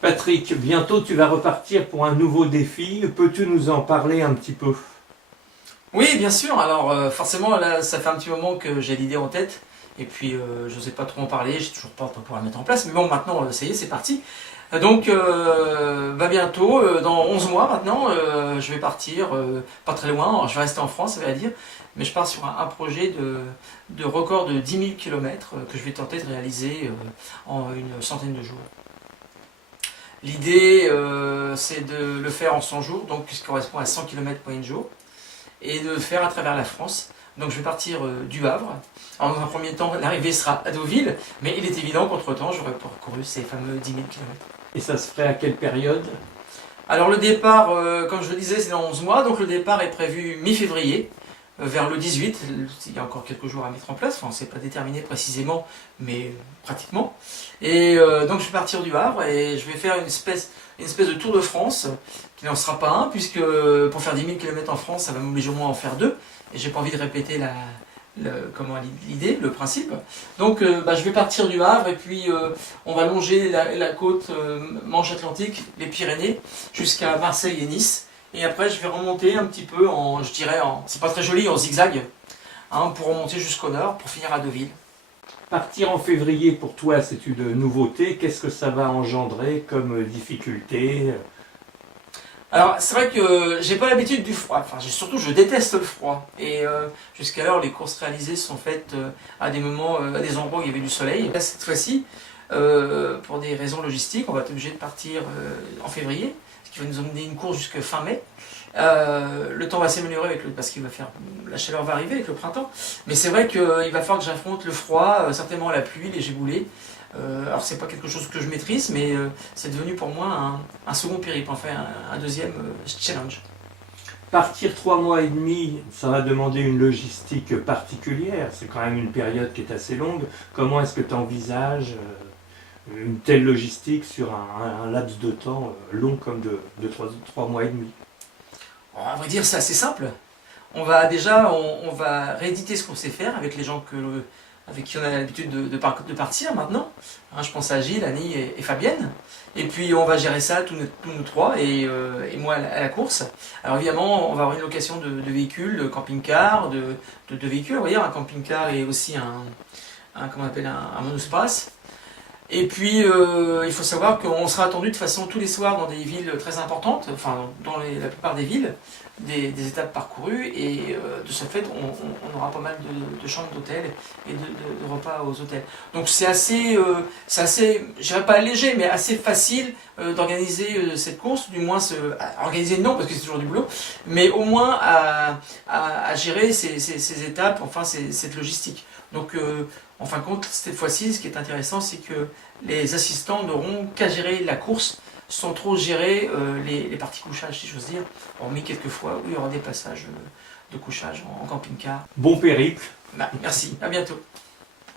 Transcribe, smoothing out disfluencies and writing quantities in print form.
Patrick, bientôt tu vas repartir pour un nouveau défi. Peux-tu nous en parler un petit peu? Oui, bien sûr. Alors forcément, là, ça fait un petit moment que j'ai l'idée en tête. Et puis, je n'osais pas trop en parler. J'ai toujours pas pour la mettre en place. Mais bon, maintenant, ça y est, c'est parti. Donc, bientôt, dans 11 mois maintenant, je vais partir, pas très loin. Alors, je vais rester en France, ça veut dire. Mais je pars sur un projet de record de 10 000 km que je vais tenter de réaliser en une centaine de jours. L'idée, c'est de le faire en 100 jours, donc ce qui correspond à 100 km moyenne jour, et de le faire à travers la France. Donc je vais partir du Havre. Alors dans un premier temps, l'arrivée sera à Deauville, mais il est évident qu'entre-temps, j'aurai parcouru ces fameux 10 000 km. Et ça se ferait à quelle période? Alors le départ, comme je le disais, c'est dans 11 mois, donc le départ est prévu mi-février, vers le 18, il y a encore quelques jours à mettre en place, enfin c'est pas déterminé précisément, mais pratiquement. Et donc je vais partir du Havre et je vais faire une espèce de tour de France, qui n'en sera pas un, puisque pour faire 10 000 km en France, ça va m'obliger au moins à en faire deux, et j'ai pas envie de répéter l'idée, le principe. Donc je vais partir du Havre et puis on va longer la côte Manche-Atlantique, les Pyrénées, jusqu'à Marseille et Nice. Et après je vais remonter un petit peu je dirais, c'est pas très joli, en zigzag, hein, pour remonter jusqu'au nord, pour finir à Deauville. Partir en février pour toi, c'est une nouveauté. Qu'est-ce que ça va engendrer comme difficulté? Alors c'est vrai que j'ai pas l'habitude du froid, enfin surtout je déteste le froid. Et jusqu'alors les courses réalisées sont faites à des moments, à des endroits où il y avait du soleil. Là cette fois-ci, pour des raisons logistiques, on va être obligé de partir en février, ce qui va nous emmener une course jusqu'à fin mai. Le temps va s'améliorer parce qu'il va faire, la chaleur va arriver avec le printemps. Mais c'est vrai qu'il va falloir que j'affronte le froid, certainement la pluie, les giboulées. Alors c'est pas quelque chose que je maîtrise, mais c'est devenu pour moi un second périple, enfin un deuxième challenge. Partir 3 mois et demi, ça va demander une logistique particulière. C'est quand même une période qui est assez longue. Comment est-ce que tu envisages une telle logistique sur un laps de temps long comme de 3 mois et demi? À vrai dire, c'est assez simple. On va rééditer ce qu'on sait faire avec les gens avec qui on a l'habitude de partir maintenant. Hein, je pense à Gilles, Annie et Fabienne. Et puis on va gérer ça tous nous trois et moi à la course. Alors évidemment, on va avoir une location de véhicules, de camping-car, de véhicules. Vous voyez, un camping-car et aussi comment on appelle, un monospace. Et puis, il faut savoir qu'on sera attendu de façon tous les soirs dans des villes très importantes, enfin dans la plupart des villes, des étapes parcourues, et de ce fait, on aura pas mal de chambres d'hôtel et de repas aux hôtels. Donc c'est assez, je dirais pas léger, mais assez facile d'organiser cette course, du moins organiser non, parce que c'est toujours du boulot, mais au moins à gérer ces étapes, enfin cette logistique. Donc en fin de compte, cette fois-ci, ce qui est intéressant, c'est que les assistants n'auront qu'à gérer la course sans trop gérer les parties couchage, si j'ose dire, hormis quelques fois où il y aura des passages de couchage en camping-car. Bon périple. Merci, à bientôt.